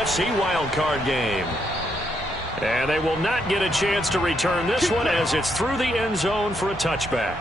NFC wildcard game. And they will not get a chance to return this one as it's through the end zone for a touchback.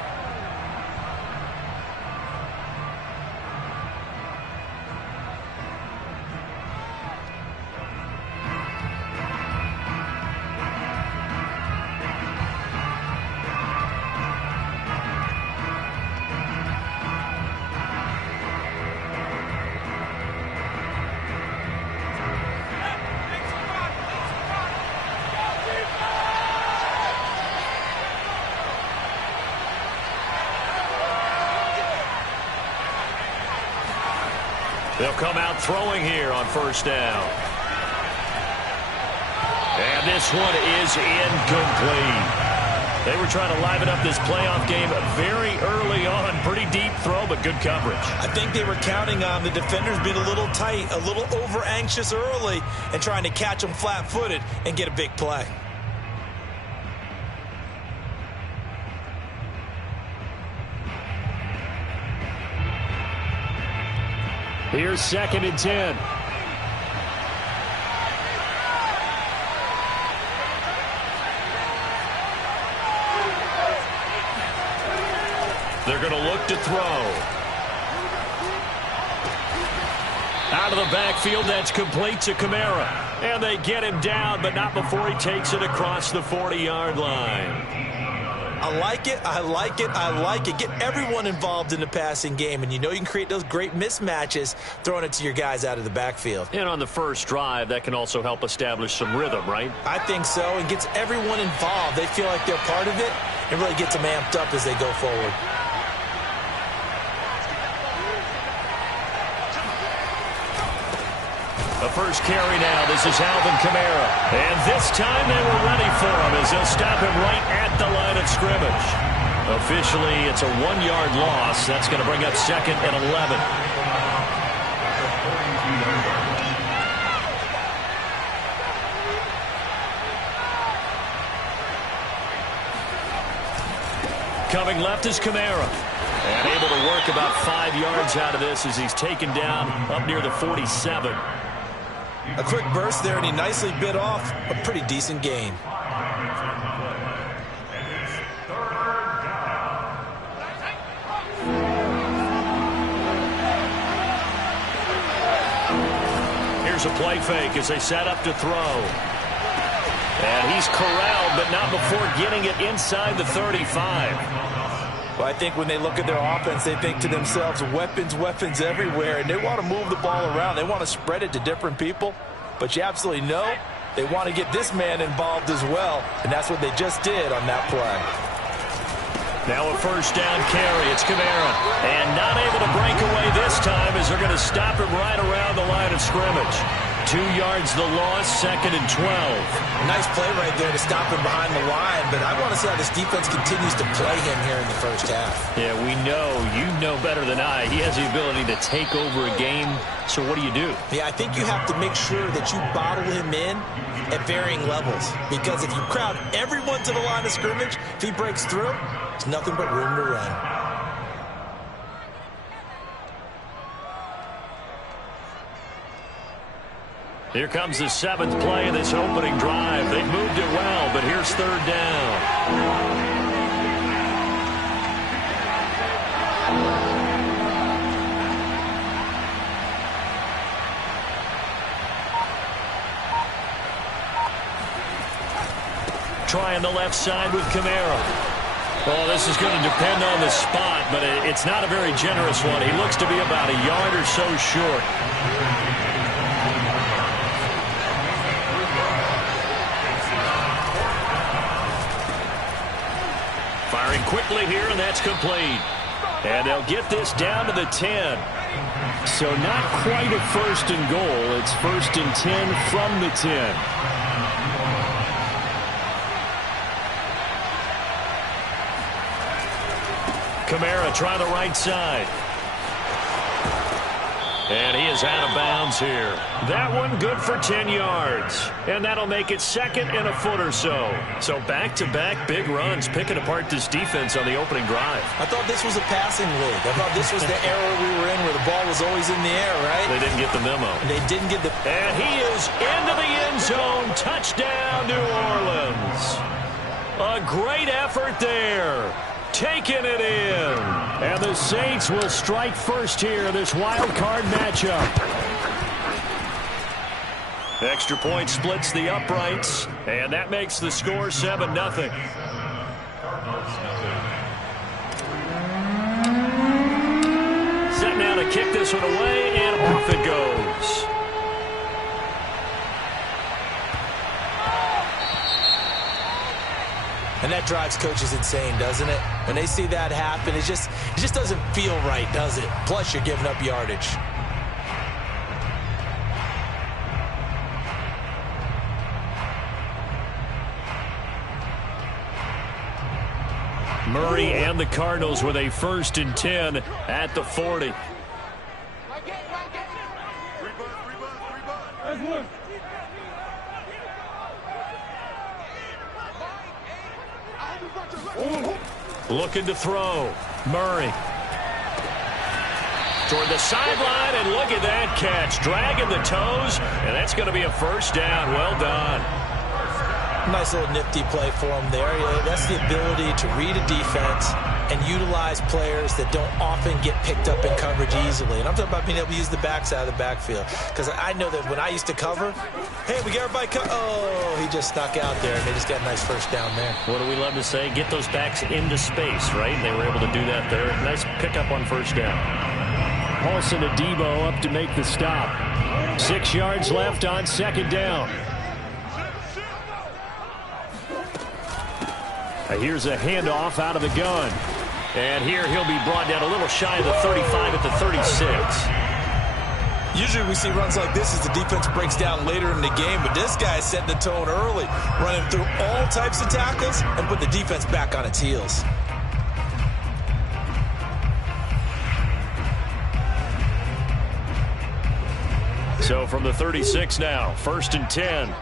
They'll come out throwing here on first down. And this one is incomplete. They were trying to liven up this playoff game very early on. Pretty deep throw, but good coverage. I think they were counting on the defenders being a little tight, a little over-anxious early, and trying to catch them flat-footed and get a big play. Here's 2nd and 10. They're going to look to throw. Out of the backfield, that's complete to Kamara. And they get him down, but not before he takes it across the 40-yard line. I like it, I like it, I like it. Get everyone involved in the passing game, and you know you can create those great mismatches throwing it to your guys out of the backfield. And on the first drive, that can also help establish some rhythm, right? I think so, and gets everyone involved. They feel like they're part of it, and really gets them amped up as they go forward. The first carry now. This is Alvin Kamara. And this time they were ready for him as they'll stop him right at the line of scrimmage. Officially, it's a 1-yard loss. That's going to bring up 2nd and 11. Coming left is Kamara. And able to work about 5 yards out of this as he's taken down up near the 47. A quick burst there, and he nicely bit off a pretty decent gain. Here's a play fake as they set up to throw. And he's corralled, but not before getting it inside the 35. Well, I think when they look at their offense, they think to themselves, weapons, weapons everywhere, and they want to move the ball around. They want to spread it to different people, but you absolutely know they want to get this man involved as well, and that's what they just did on that play. Now a first down carry. It's Kamara, and not able to break away this time as they're going to stop him right around the line of scrimmage. 2 yards the loss, 2nd and 12. Nice play right there to stop him behind the line, but I want to see how this defense continues to play him here in the first half. Yeah, we know, you know better than I, he has the ability to take over a game, so what do you do? Yeah, I think you have to make sure that you bottle him in at varying levels, because if you crowd everyone to the line of scrimmage, if he breaks through, there's nothing but room to run. Here comes the 7th play of this opening drive. They've moved it well, but here's 3rd down. Trying the left side with Kamara. Oh, this is going to depend on the spot, but it's not a very generous one. He looks to be about a yard or so short. Firing quickly here, and that's complete. And they'll get this down to the 10. So not quite a 1st and goal. It's 1st and 10 from the 10. Kamara trying the right side. And he is out of bounds here. That one good for 10 yards. And that'll make it second and a foot or so. So back-to-back big runs, picking apart this defense on the opening drive. I thought this was a passing league. I thought this was the era we were in where the ball was always in the air, right? They didn't get the memo. They didn't get the... And he is into the end zone. Touchdown, New Orleans. A great effort there. Taking it in. And the Saints will strike first here in this wild card matchup. Extra point splits the uprights, and that makes the score 7-0. Set now to kick this one away, and off it goes. And that drives coaches insane, doesn't it? When they see that happen, it just doesn't feel right, does it? Plus, you're giving up yardage. Murray and the Cardinals with a 1st and 10 at the 40. Looking to throw. Murray. Toward the sideline, and look at that catch. Dragging the toes, and that's going to be a 1st down. Well done. Nice little nifty play for him there. That's the ability to read a defense and utilize players that don't often get picked up in coverage easily. And I'm talking about being able to use the backs out of the backfield. Because I know that when I used to cover, hey, we got everybody oh, he just snuck out there, and they just got a nice 1st down there. What do we love to say? Get those backs into space, right? They were able to do that there. Nice pickup on 1st down. Paulson to Debo up to make the stop. 6 yards left on 2nd down. Here's a handoff out of the gun. And here he'll be brought down a little shy of the 35 at the 36. Usually we see runs like this as the defense breaks down later in the game, but this guy is setting the tone early, running through all types of tackles and put the defense back on its heels. So from the 36 now, 1st and 10.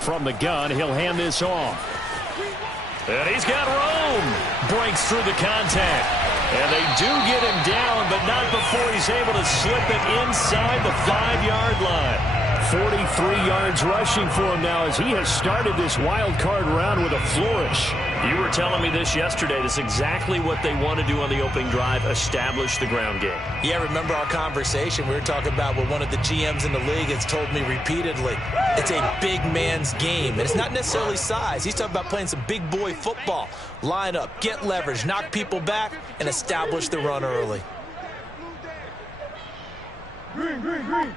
From the gun, he'll hand this off. And he's got room. Breaks through the contact. And they do get him down, but not before he's able to slip it inside the 5-yard line. 43 yards rushing for him now as he has started this wild card round with a flourish. You were telling me this yesterday. This is exactly what they want to do on the opening drive, establish the ground game. Yeah, remember our conversation. We were talking about what one of the GMs in the league has told me repeatedly. It's a big man's game, and it's not necessarily size. He's talking about playing some big boy football. Line up, get leverage, knock people back, and establish the run early. Green.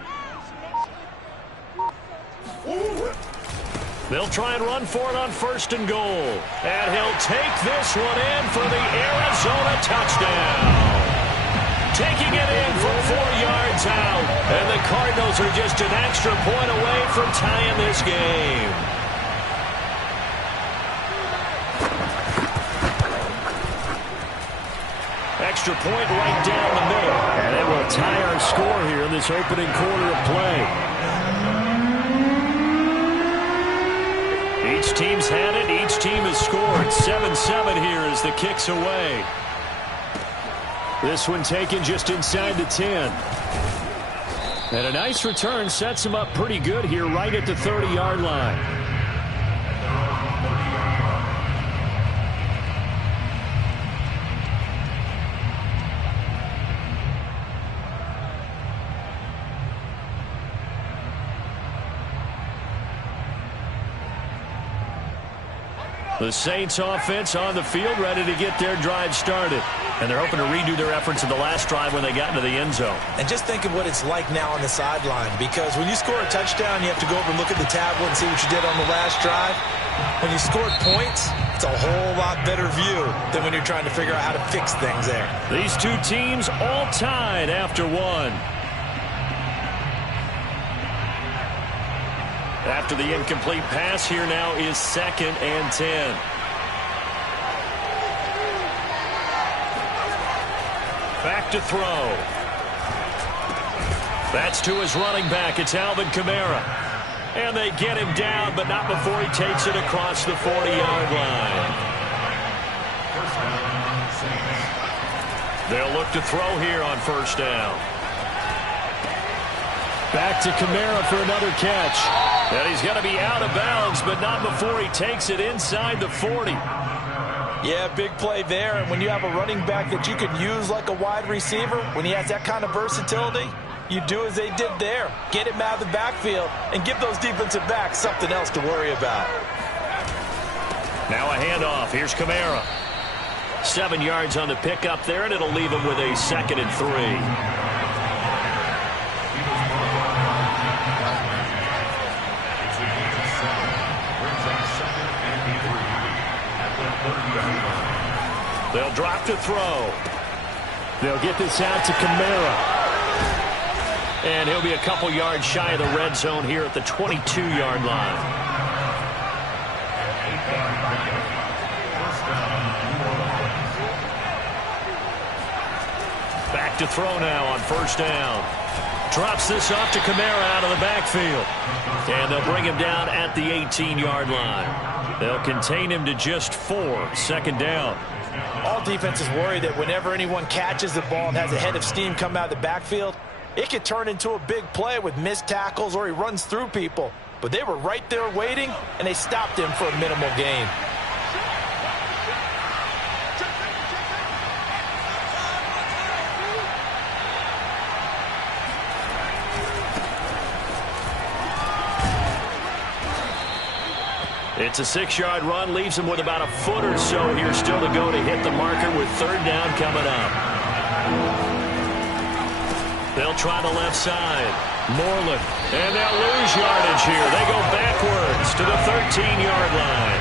They'll try and run for it on 1st and goal. And he'll take this one in for the Arizona touchdown. Taking it in from 4 yards out. And the Cardinals are just an extra point away from tying this game. Extra point right down the middle. And it will tie our score here in this opening quarter of play. Each team's had it. Each team has scored. 7-7 here as the kick's away. This one taken just inside the 10. And a nice return sets him up pretty good here right at the 30-yard line. The Saints offense on the field, ready to get their drive started. And they're hoping to redo their efforts in the last drive when they got into the end zone. And just think of what it's like now on the sideline, because when you score a touchdown, you have to go over and look at the tablet and see what you did on the last drive. When you scored points, it's a whole lot better view than when you're trying to figure out how to fix things there. These two teams all tied after one. After the incomplete pass, here now is 2nd and 10. Back to throw. That's to his running back. It's Alvin Kamara. And they get him down, but not before he takes it across the 40-yard line. They'll look to throw here on first down. Back to Kamara for another catch. And he's going to be out of bounds, but not before he takes it inside the 40. Yeah, big play there. And when you have a running back that you can use like a wide receiver, when he has that kind of versatility, you do as they did there. Get him out of the backfield and give those defensive backs something else to worry about. Now a handoff. Here's Kamara. 7 yards on the pickup there, and it'll leave him with a 2nd and 3. They'll drop to throw. They'll get this out to Kamara. And he'll be a couple yards shy of the red zone here at the 22-yard line. Back to throw now on first down. Drops this off to Kamara out of the backfield. And they'll bring him down at the 18-yard line. They'll contain him to just 4. 2nd down. All defenses worry that whenever anyone catches the ball and has a head of steam come out of the backfield, it could turn into a big play with missed tackles or he runs through people. But they were right there waiting, and they stopped him for a minimal gain. It's a 6-yard run, leaves him with about a foot or so here still to go to hit the marker with 3rd down coming up. They'll try the left side. Moreland, and they'll lose yardage here. They go backwards to the 13-yard line.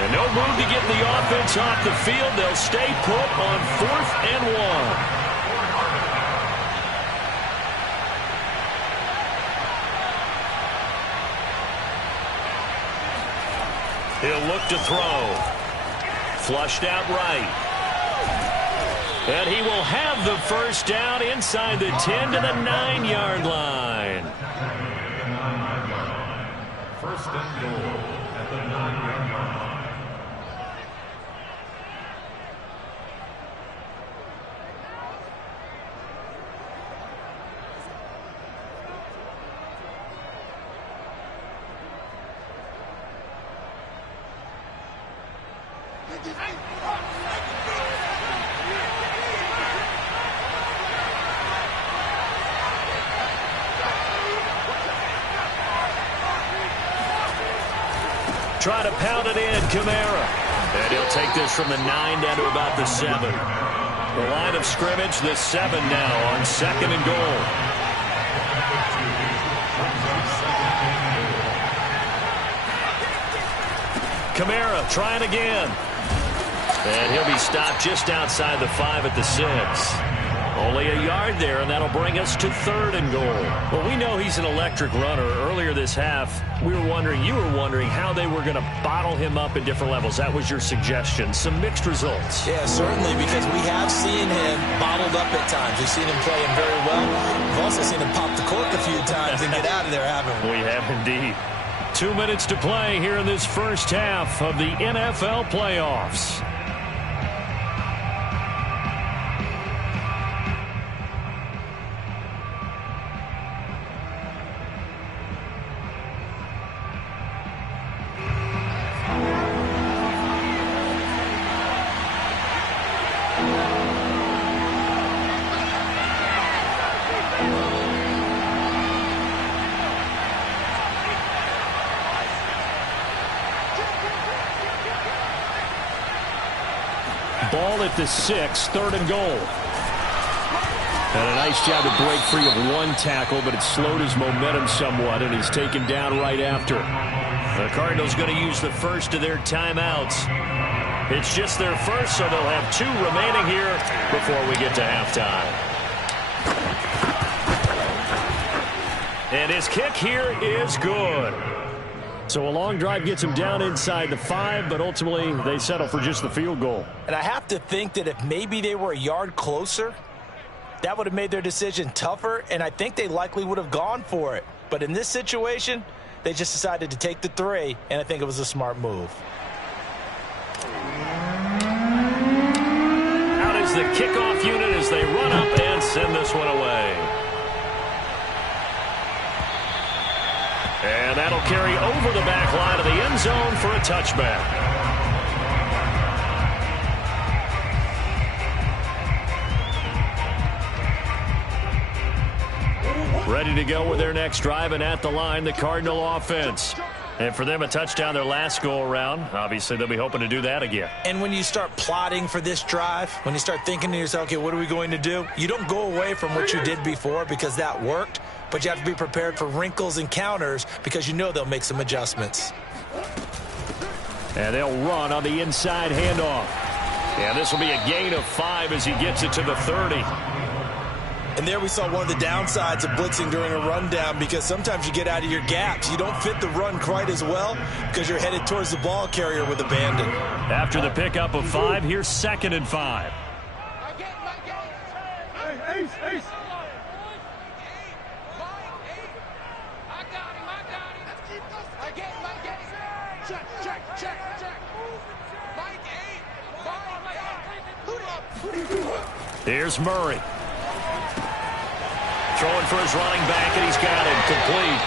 And no move to get the offense off the field. They'll stay put on 4th and 1. He'll look to throw. Flushed out right. And he will have the first down inside the 10 to the 9-yard line. 1st and goal at the 9-yard line. Try to pound it in, Kamara. And he'll take this from the 9 down to about the 7. The line of scrimmage, the 7 now on 2nd and goal. Kamara trying again. And he'll be stopped just outside the 5 at the 6. Only a yard there, and that'll bring us to 3rd and goal. Well, we know he's an electric runner. Earlier this half, you were wondering how they were going to bottle him up at different levels. That was your suggestion. Some mixed results. Yeah, certainly, because we have seen him bottled up at times. We've seen him playing very well. We've also seen him pop the cork a few times and get out of there, haven't we? We have indeed. 2 minutes to play here in this first half of the NFL playoffs. Ball at the 6, 3rd and goal. And a nice job to break free of one tackle, but it slowed his momentum somewhat, and he's taken down right after. The Cardinals going to use the first of their timeouts. It's just their first, so they'll have 2 remaining here before we get to halftime. And his kick here is good. So a long drive gets him down inside the 5, but ultimately they settle for just the field goal. And I have to think that if maybe they were a yard closer, That would have made their decision tougher, and I think they likely would have gone for it. But in this situation, they just decided to take the 3, and I think it was a smart move. Out is the kickoff unit as they run up and send this one away. And that'll carry over the back line of the end zone for a touchback. Ready to go with their next drive, and at the line, the Cardinal offense. And for them, a touchdown their last go-around. Obviously, they'll be hoping to do that again. And when you start plotting for this drive, when you start thinking to yourself, okay, what are we going to do? You don't go away from what you did before because that worked, but you have to be prepared for wrinkles and counters because you know they'll make some adjustments. And they'll run on the inside handoff. And this will be a gain of 5 as he gets it to the 30. And there we saw one of the downsides of blitzing during a rundown because sometimes you get out of your gaps. You don't fit the run quite as well because you're headed towards the ball carrier with abandon. After the pickup of 5, here's 2nd and 5. Here's Murray. Throwing for his running back, and he's got it complete.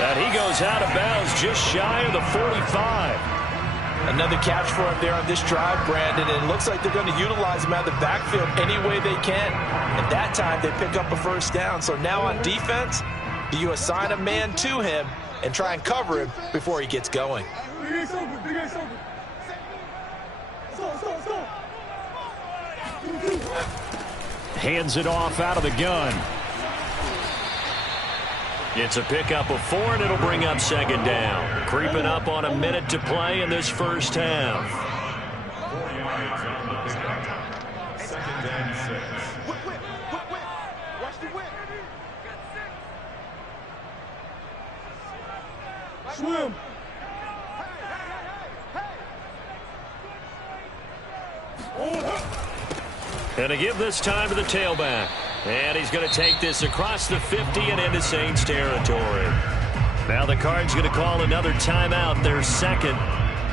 And he goes out of bounds just shy of the 45. Another catch for him there on this drive, Brandon, and it looks like they're going to utilize him out of the backfield any way they can. And that time, they pick up a first down. So now on defense, do you assign a man to him and try and cover him before he gets going? Hands it off out of the gun. It's a pickup of 4, and it'll bring up 2nd down. Creeping up on a minute to play in this first half. 4 yards on the pickup. 2nd and 6. Watch the whip. Swim. And to give this time to the tailback. And he's going to take this across the 50 and into Saints territory. Now the Cards going to call another timeout, their 2nd,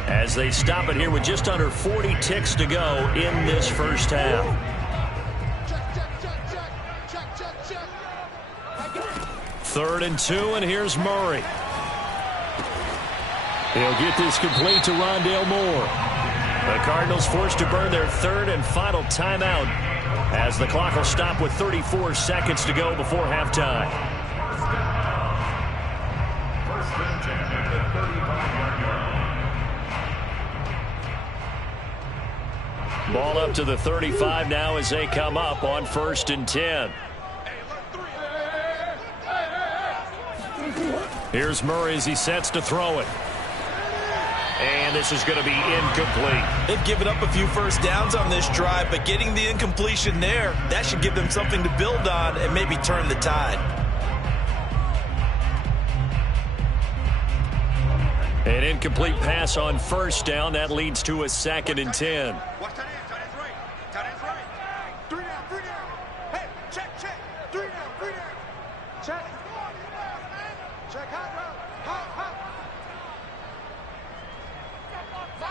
as they stop it here with just under 40 ticks to go in this first half. Third and 2, and here's Murray. He'll get this complete to Rondale Moore. The Cardinals forced to burn their 3rd and final timeout as the clock will stop with 34 seconds to go before halftime. First and 10 at the 35-yard line. Ball up to the 35 now as they come up on 1st and 10. Here's Murray as he sets to throw it. And this is going to be incomplete. They've given up a few first downs on this drive, but getting the incompletion there, that should give them something to build on and maybe turn the tide. An incomplete pass on 1st down. That leads to a 2nd and 10. Watch that end. Tight end's right. Tight end's right. 3 down. 3 down. Hey, check. 3 down. 3 down. Check. Check. Hot route. Hot.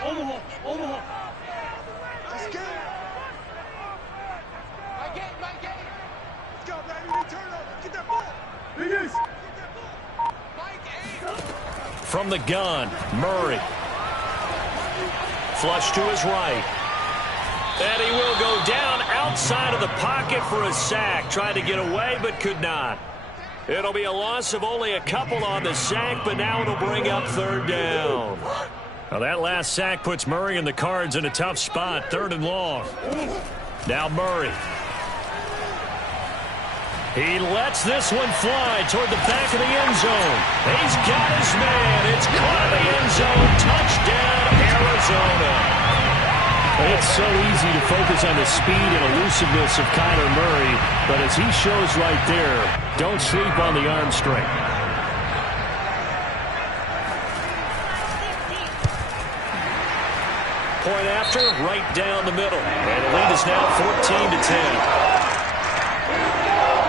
Omaha. Let's get it. My game. Let's go, baby. Return over. Get that ball. Big Ace. Get that ball. Mike Ace. From the gun, Murray. Flush to his right. And he will go down outside of the pocket for a sack. Tried to get away, but could not. It'll be a loss of only a couple on the sack, but now it'll bring up 3rd down. Now that last sack puts Murray and the Cards in a tough spot, 3rd and long. Now Murray. He lets this one fly toward the back of the end zone. He's got his man. It's caught in the end zone. Touchdown, Arizona. It's so easy to focus on the speed and elusiveness of Kyler Murray, but as he shows right there, don't sleep on the arm strength. Point after, right down the middle. And the lead is now 14-10.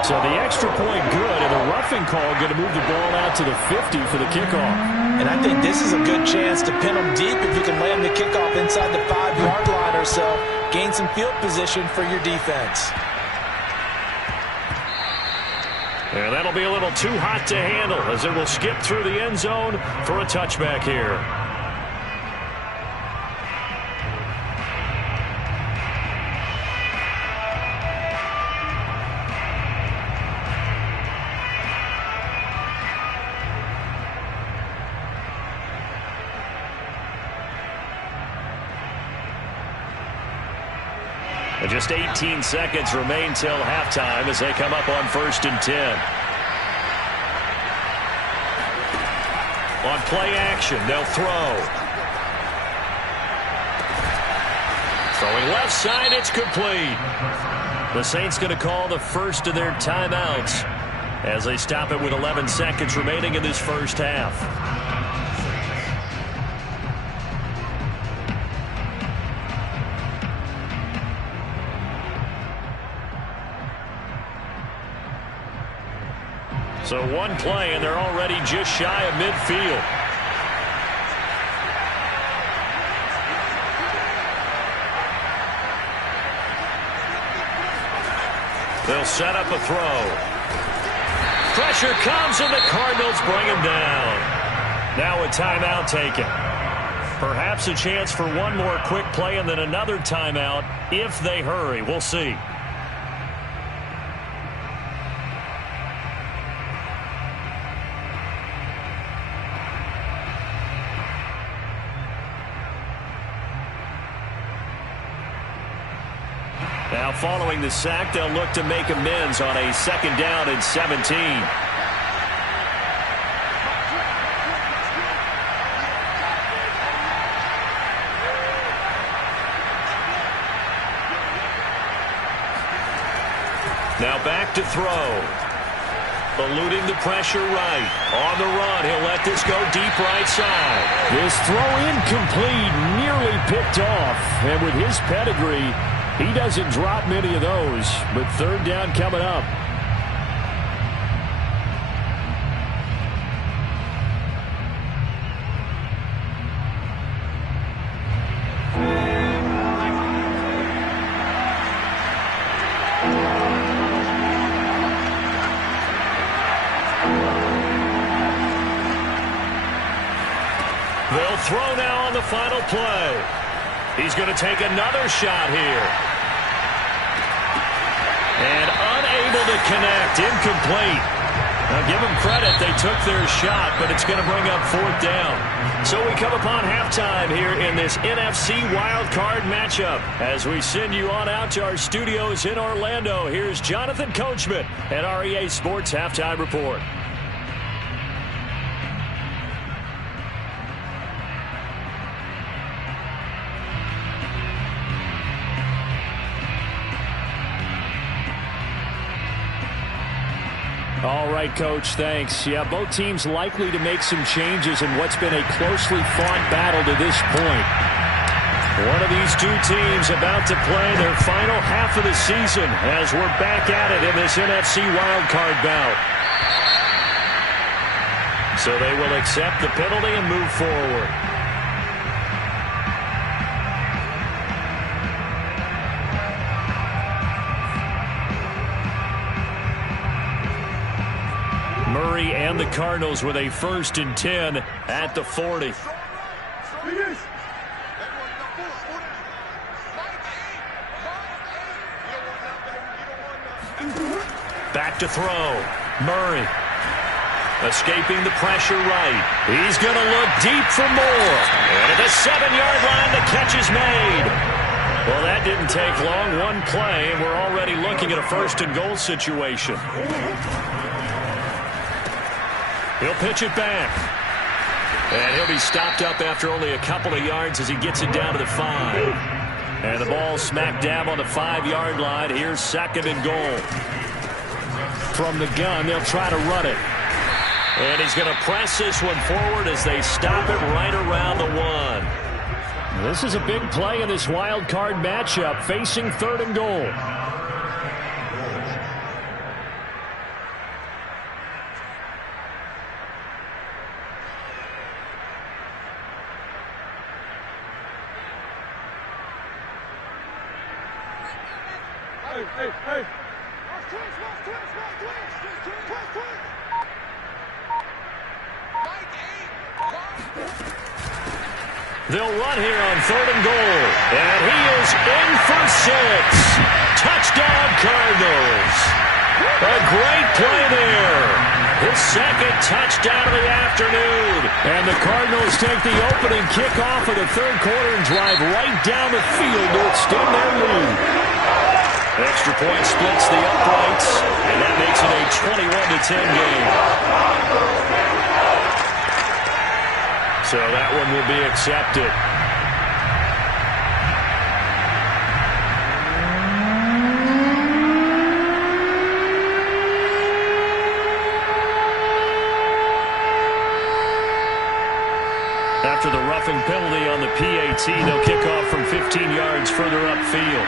So the extra point good, and the roughing call going to move the ball out to the 50 for the kickoff. And I think this is a good chance to pin them deep if you can land the kickoff inside the 5-yard line or so. Gain some field position for your defense. And that'll be a little too hot to handle as it will skip through the end zone for a touchback here. And just 18 seconds remain till halftime as they come up on 1st and 10. On play action, they'll throw. Throwing left side, it's complete. The Saints going to call the first of their timeouts as they stop it with 11 seconds remaining in this first half. So one play, and they're already just shy of midfield. They'll set up a throw. Pressure comes, and the Cardinals bring him down. Now a timeout taken. Perhaps a chance for one more quick play and then another timeout if they hurry. We'll see. Now following the sack, they'll look to make amends on a 2nd down and 17. Now back to throw. Eluding the pressure right. On the run, he'll let this go deep right side. This throw incomplete, nearly picked off. And with his pedigree, he doesn't drop many of those, but 3rd down coming up. They'll throw now on the final play. He's going to take another shot here. And unable to connect, incomplete. Now give them credit, they took their shot, but it's going to bring up 4th down. So we come upon halftime here in this NFC wildcard matchup. As we send you on out to our studios in Orlando, here's Jonathan Coachman at REA Sports Halftime Report. All right, Coach, thanks. Yeah, both teams likely to make some changes in what's been a closely fought battle to this point. One of these two teams about to play their final half of the season as we're back at it in this NFC wildcard bout. So they will accept the penalty and move forward. Murray and the Cardinals with a 1st and 10 at the 40. Back to throw. Murray escaping the pressure right. He's going to look deep for more. And at the 7-yard line, the catch is made. Well, that didn't take long. One play, and we're already looking at a 1st and goal situation. He'll pitch it back. And he'll be stopped up after only a couple of yards as he gets it down to the 5. And the ball smack dab on the 5-yard line. Here's 2nd and goal. From the gun, they'll try to run it. And he's going to press this one forward as they stop it right around the 1. This is a big play in this wild card matchup, facing 3rd and goal. They'll run here on 3rd and goal. And he is in for 6. Touchdown, Cardinals. A great play there. His 2nd touchdown of the afternoon. And the Cardinals take the opening kickoff of the 3rd quarter and drive right down the field to extend their lead. Extra point splits the uprights, and that makes it a 21-10 game. So that one will be accepted. After the roughing penalty on the PAT, they'll kick off from 15 yards further upfield.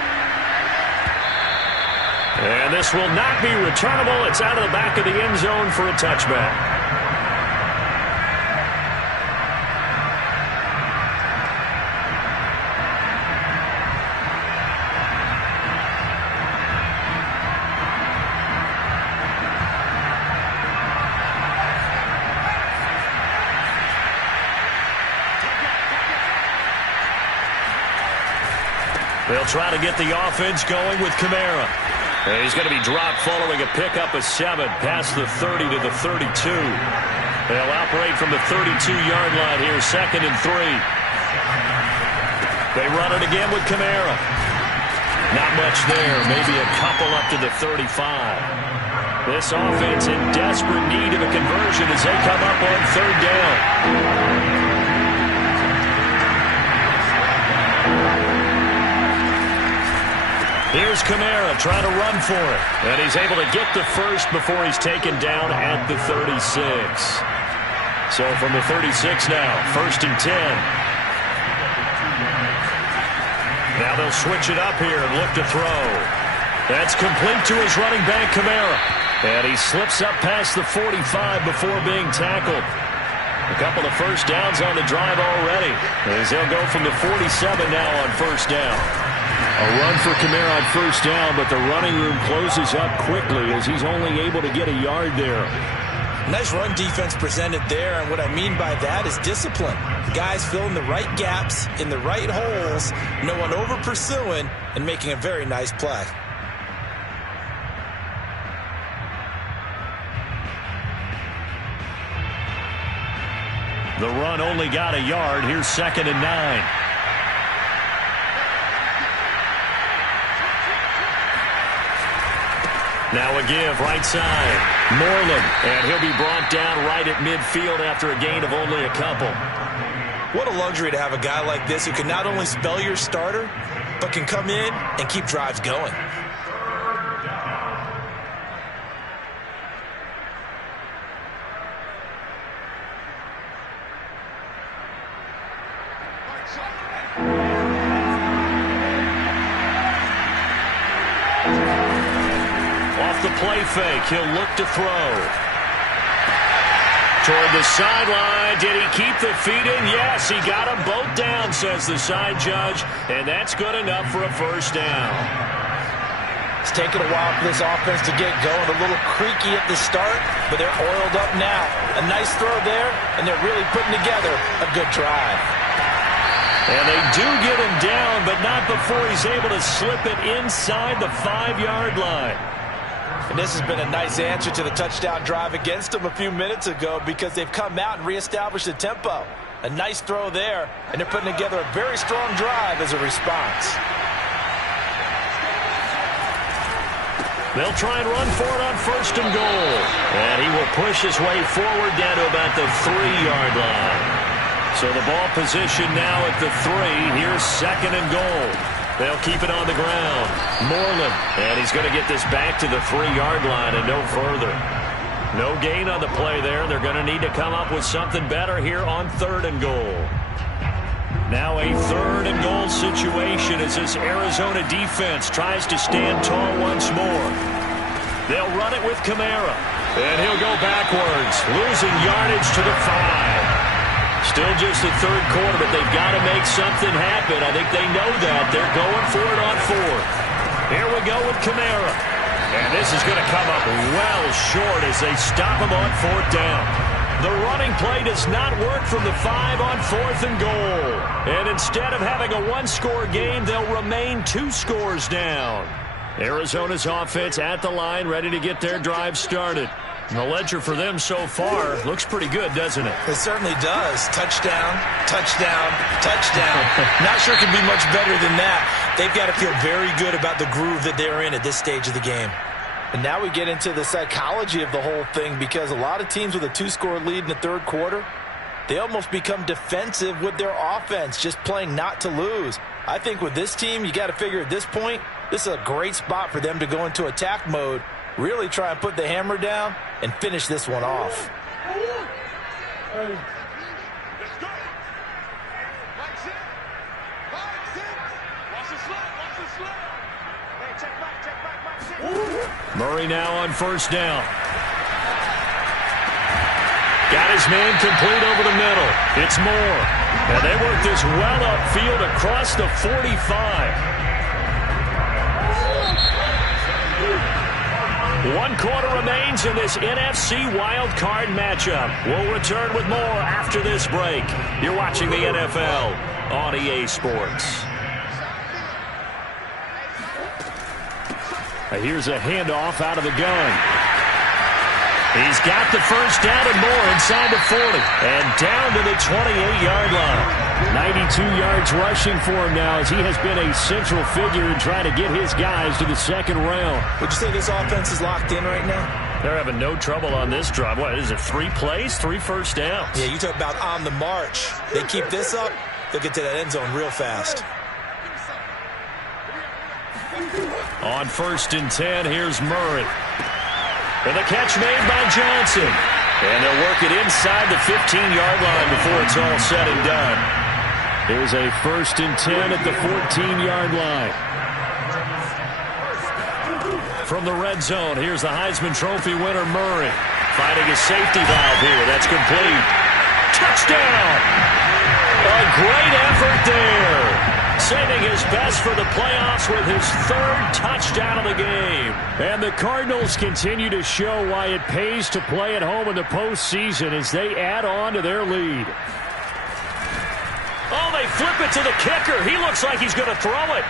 And this will not be returnable. It's out of the back of the end zone for a touchback. They'll try to get the offense going with Kamara. And he's going to be dropped following a pickup of 7 past the 30 to the 32. They'll operate from the 32-yard line here, 2nd and 3. They run it again with Kamara. Not much there, maybe a couple up to the 35. This offense in desperate need of a conversion as they come up on 3rd down. Here's Kamara trying to run for it. And he's able to get the first before he's taken down at the 36. So from the 36 now, 1st and 10. Now they'll switch it up here and look to throw. That's complete to his running back, Kamara. And he slips up past the 45 before being tackled. A couple of first downs on the drive already, as they'll go from the 47 now on 1st down. A run for Kamara on 1st down, but the running room closes up quickly as he's only able to get a yard there. Nice run defense presented there, and what I mean by that is discipline. Guys filling the right gaps in the right holes, no one over pursuing, and making a very nice play. The run only got a yard. Here's 2nd and 9. Now a give right side. Moreland, and he'll be brought down right at midfield after a gain of only a couple. What a luxury to have a guy like this who can not only spell your starter, but can come in and keep drives going. The play fake. He'll look to throw. Toward the sideline. Did he keep the feet in? Yes, he got them both down, says the side judge. And that's good enough for a 1st down. It's taken a while for this offense to get going. A little creaky at the start, but they're oiled up now. A nice throw there, and they're really putting together a good drive. And they do get him down, but not before he's able to slip it inside the 5-yard line. And this has been a nice answer to the touchdown drive against them a few minutes ago because they've come out and reestablished the tempo. A nice throw there, and they're putting together a very strong drive as a response. They'll try and run for it on 1st and goal. And he will push his way forward down to about the 3-yard line. So the ball position now at the 3. Here's 2nd and goal. They'll keep it on the ground. Moreland, and he's going to get this back to the 3-yard line and no further. No gain on the play there. They're going to need to come up with something better here on 3rd and goal. Now a 3rd and goal situation as this Arizona defense tries to stand tall once more. They'll run it with Kamara, and he'll go backwards, losing yardage to the 5. Still just the 3rd quarter, but they've got to make something happen. I think they know that. They're going for it on 4th. Here we go with Kamara. And this is going to come up well short as they stop him on 4th down. The running play does not work from the 5 on 4th and goal. And instead of having a one-score game, they'll remain 2 scores down. Arizona's offense at the line, ready to get their drive started. And the ledger for them so far looks pretty good, doesn't it? It certainly does. Touchdown, touchdown, touchdown. Not sure it can be much better than that. They've got to feel very good about the groove that they're in at this stage of the game. And now we get into the psychology of the whole thing, because a lot of teams with a 2-score lead in the 3rd quarter, they almost become defensive with their offense, just playing not to lose. I think with this team, you got to figure at this point, this is a great spot for them to go into attack mode, really try and put the hammer down and finish this one off. Let's go. Mike's in. Mike's in. Watch the slip. Watch the slip. Hey, check back, Mike's in. Murray now on 1st down. Got his man complete over the middle. It's Moore. And they work this well upfield across the 45. 1 quarter remains in this NFC wildcard matchup. We'll return with more after this break. You're watching the NFL on EA Sports. Here's a handoff out of the gun. He's got the 1st down and more inside the 40. And down to the 28-yard line. 92 yards rushing for him now, as he has been a central figure in trying to get his guys to the 2nd round. Would you say this offense is locked in right now? They're having no trouble on this drive. What is it, 3 plays, 3 first downs? Yeah, you talk about on the march. They keep this up, they'll get to that end zone real fast. On 1st and 10, here's Murray. And the catch made by Johnson. And they'll work it inside the 15-yard line before it's all said and done. Here's a 1st and 10 at the 14-yard line. From the red zone, here's the Heisman Trophy winner, Murray. Finding a safety valve here. That's complete. Touchdown! A great effort there. Saving his best for the playoffs with his 3rd touchdown of the game. And the Cardinals continue to show why it pays to play at home in the postseason as they add on to their lead. Oh, they flip it to the kicker. He looks like he's going to throw it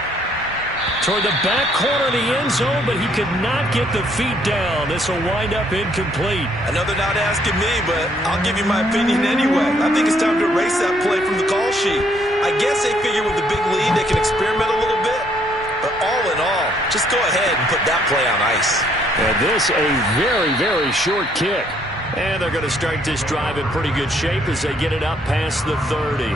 toward the back corner of the end zone, but he could not get the feet down. This will wind up incomplete. I know they're not asking me, but I'll give you my opinion anyway. I think it's time to erase that play from the call sheet. I guess they figure with the big lead they can experiment a little bit. But all in all, just go ahead and put that play on ice. And this a very, very short kick. And they're going to start this drive in pretty good shape as they get it up past the 30.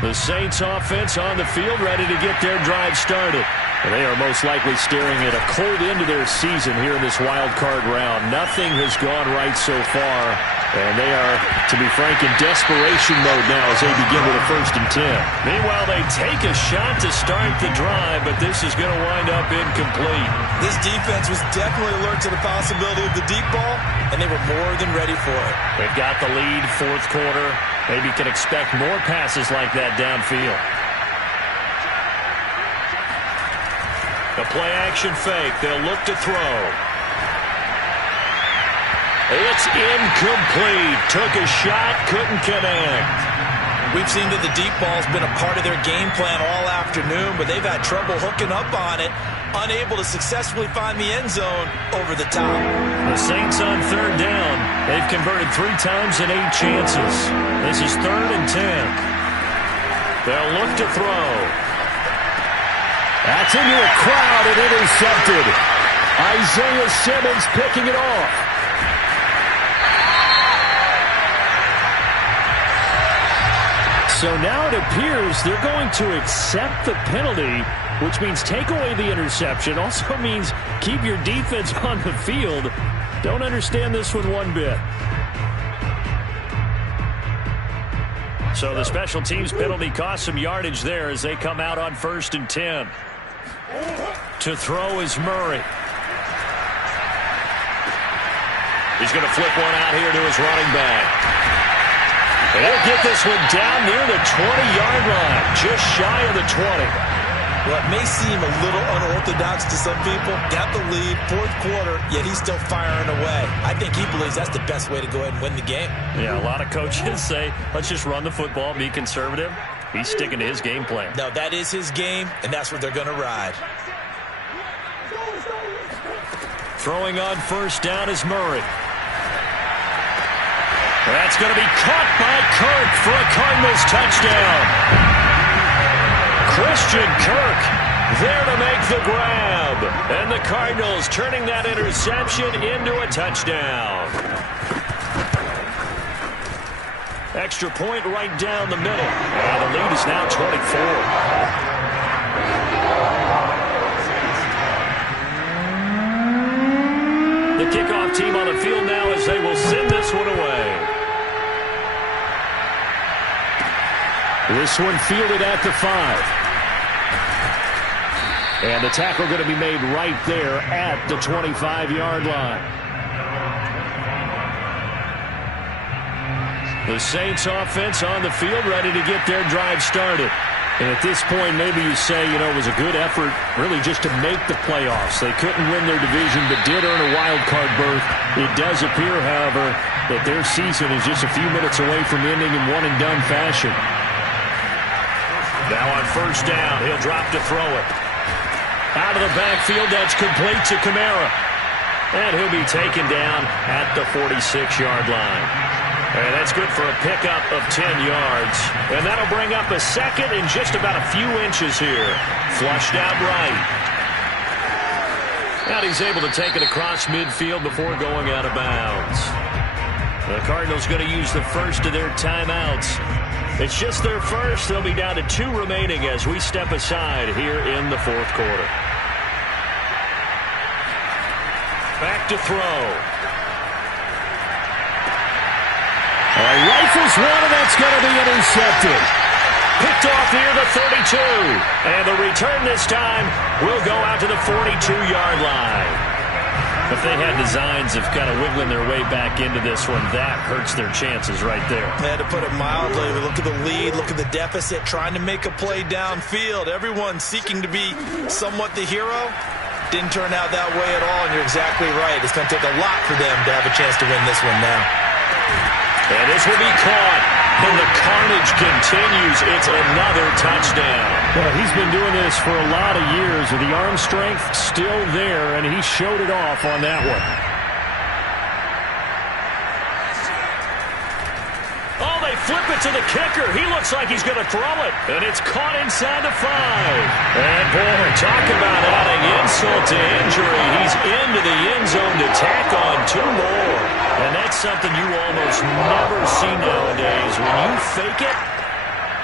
The Saints offense on the field, ready to get their drive started. And they are most likely staring at a cold end to their season here in this wild card round. Nothing has gone right so far. And they are, to be frank, in desperation mode now as they begin with a 1st and 10. Meanwhile, they take a shot to start the drive, but this is going to wind up incomplete. This defense was definitely alert to the possibility of the deep ball, and they were more than ready for it. They've got the lead, 4th quarter. Maybe can expect more passes like that downfield. The play-action fake. They'll look to throw. It's incomplete. Took a shot, couldn't connect. We've seen that the deep ball's been a part of their game plan all afternoon, but they've had trouble hooking up on it, unable to successfully find the end zone over the top. The Saints on 3rd down. They've converted 3 times in 8 chances. This is 3rd and 10. They'll look to throw. That's into a crowd and intercepted. Isaiah Simmons picking it off. So now it appears they're going to accept the penalty, which means take away the interception. Also means keep your defense on the field. Don't understand this one bit. So the special teams penalty cost some yardage there as they come out on 1st and 10. To throw is Murray. He's going to flip one out here to his running back. And he'll get this one down near the 20-yard line, just shy of the 20. Well, it may seem a little unorthodox to some people. Got the lead, fourth quarter, yet he's still firing away. I think he believes that's the best way to go ahead and win the game. Yeah, a lot of coaches say, let's just run the football, be conservative. He's sticking to his game plan. No, that is his game, and that's what they're going to ride. Throwing on first down is Murray. That's going to be caught by Kirk for a Cardinals touchdown. Christian Kirk there to make the grab. And the Cardinals turning that interception into a touchdown. Extra point right down the middle. And the lead is now 24. The kickoff team on the field now as they will send this one away. This one fielded at the 5. And the tackle going to be made right there at the 25-yard line. The Saints offense on the field ready to get their drive started. And at this point, maybe you say, you know, it was a good effort really just to make the playoffs. They couldn't win their division, but did earn a wild card berth. It does appear, however, that their season is just a few minutes away from ending in one-and-done fashion. Now on first down, he'll drop to throw it. Out of the backfield, that's complete to Kamara. And he'll be taken down at the 46-yard line. And that's good for a pickup of 10 yards. And that'll bring up a second in just about a few inches here. Flushed out right. And he's able to take it across midfield before going out of bounds. The Cardinals going to use the first of their timeouts. It's just their first. They'll be down to 2 remaining as we step aside here in the fourth quarter. Back to throw. Rifles one, and that's going to be intercepted. Picked off near the 32. And the return this time will go out to the 42-yard line. If they had designs of kind of wiggling their way back into this one, that hurts their chances right there. They had to put it mildly. Look at the lead, look at the deficit, trying to make a play downfield. Everyone seeking to be somewhat the hero. Didn't turn out that way at all, and you're exactly right. It's going to take a lot for them to have a chance to win this one now. And this will be caught. And the carnage continues. It's another touchdown. Well, he's been doing this for a lot of years with the arm strength still there, and he showed it off on that one. Oh, they flip it to the kicker. He looks like he's going to throw it. And it's caught inside the 5. And, boy, talk about adding insult to injury. He's into the end zone to tack on 2 more. And that's something you almost never see nowadays. When you fake it,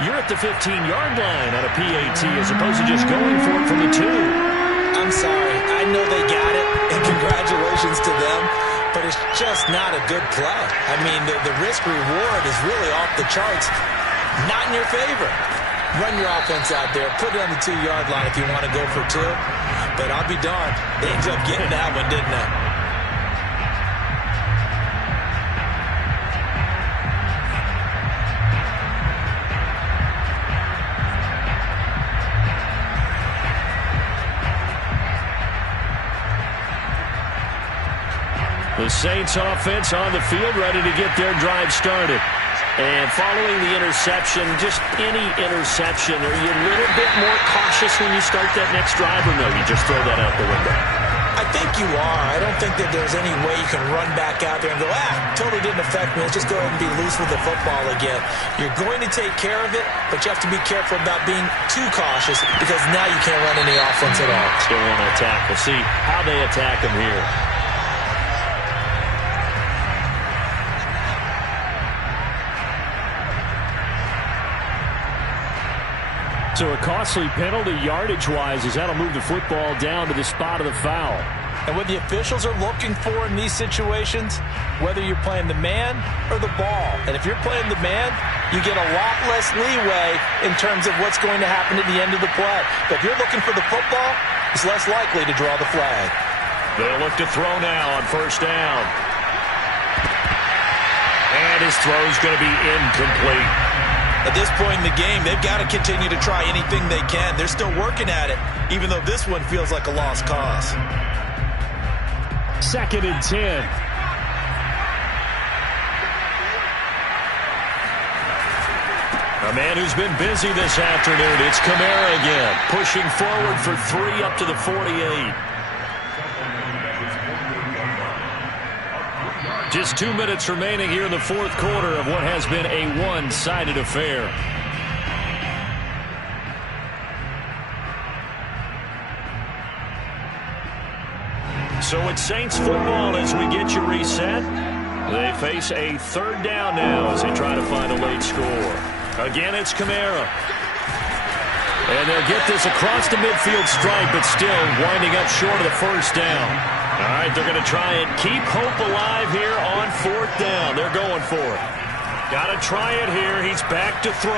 you're at the 15-yard line on a PAT as opposed to just going for it from the 2. I'm sorry. I know they got it, and congratulations to them, but it's just not a good play. I mean, the risk-reward is really off the charts. Not in your favor. Run your offense out there. Put it on the 2-yard line if you want to go for 2. But I'll be darned. They ended up getting that one, didn't they? The Saints offense on the field ready to get their drive started. And following the interception, just any interception, are you a little bit more cautious when you start that next drive, or no, you just throw that out the window? I think you are. I don't think that there's any way you can run back out there and go, totally didn't affect me. Let's just go ahead and be loose with the football again. You're going to take care of it, but you have to be careful about being too cautious because now you can't run any offense at all. Still want to attack. We'll see how they attack them here. So a costly penalty yardage-wise as that'll move the football down to the spot of the foul. And what the officials are looking for in these situations, whether you're playing the man or the ball. And if you're playing the man, you get a lot less leeway in terms of what's going to happen at the end of the play. But if you're looking for the football, it's less likely to draw the flag. They'll look to throw now on first down. And his throw's going to be incomplete. At this point in the game, they've got to continue to try anything they can. They're still working at it, even though this one feels like a lost cause. 2nd and 10. A man who's been busy this afternoon. It's Kamara again, pushing forward for 3 up to the 48. Just 2 minutes remaining here in the 4th quarter of what has been a one-sided affair. So it's Saints football as we get you reset. They face a 3rd down now as they try to find a late score. Again, it's Kamara. And they'll get this across the midfield stripe, but still winding up short of the 1st down. All right, they're going to try and keep hope alive here on 4th down. They're going for it. Got to try it here. He's back to throw.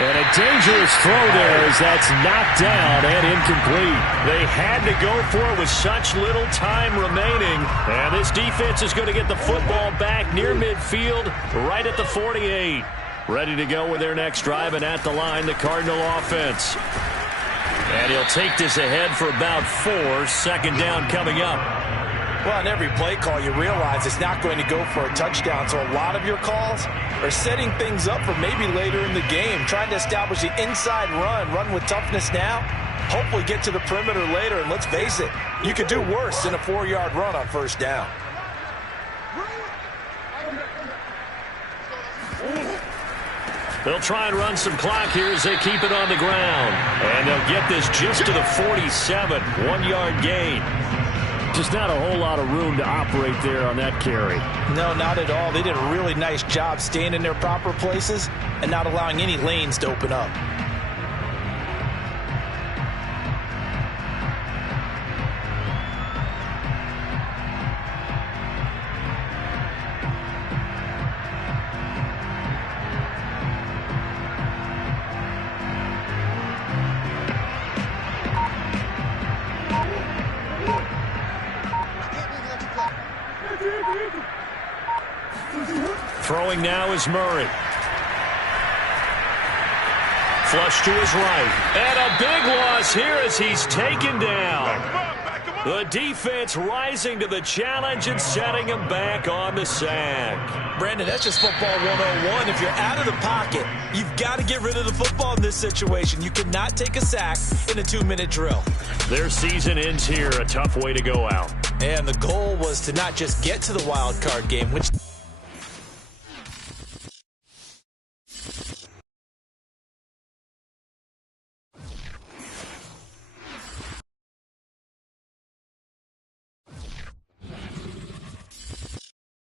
And a dangerous throw there as that's knocked down and incomplete. They had to go for it with such little time remaining. And this defense is going to get the football back near midfield, right at the 48. Ready to go with their next drive, and at the line, the Cardinal offense. And he'll take this ahead for about 4. 2nd down coming up. Well, on every play call, you realize it's not going to go for a touchdown. So a lot of your calls are setting things up for maybe later in the game, trying to establish the inside run with toughness now, hopefully get to the perimeter later. And let's face it, you could do worse than a 4-yard run on 1st down. They'll try and run some clock here as they keep it on the ground. And they'll get this just to the 47. 1-yard gain. Just not a whole lot of room to operate there on that carry. No, not at all. They did a really nice job staying in their proper places and not allowing any lanes to open up. Throwing now is Murray. Flush to his right. And a big loss here as he's taken down. The defense rising to the challenge and setting him back on the sack. Brandon, that's just football 101. If you're out of the pocket, you've got to get rid of the football in this situation. You cannot take a sack in a 2-minute drill. Their season ends here. A tough way to go out. And the goal was to not just get to the wild card game, which